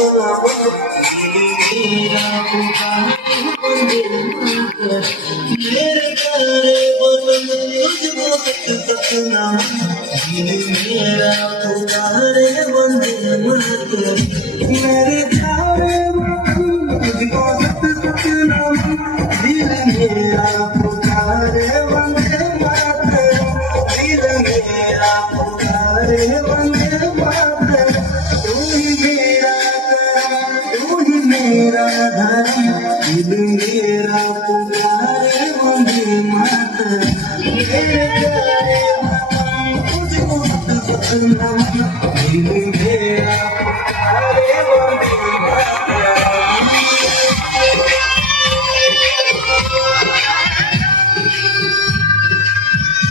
मेरा पुकारे वंदे मातरम, मेरे प्यारे वतन तुझको तक सपना, दिल मेरा पुकारे वंदे मातरम, मेरे प्यारे वतन तुझको तक सपना, दिल मेरा पुकारे वंदे मातरम, दिल मेरा पुकारे वंदे मातरम, तू ही मेरा करम, तू ही मेरा धर्म, दिल मेरा पुकारे वंदे मातरम, मेरे प्यारे वतन तुझको तक सपना, दिल मेरा पुकारे वंदे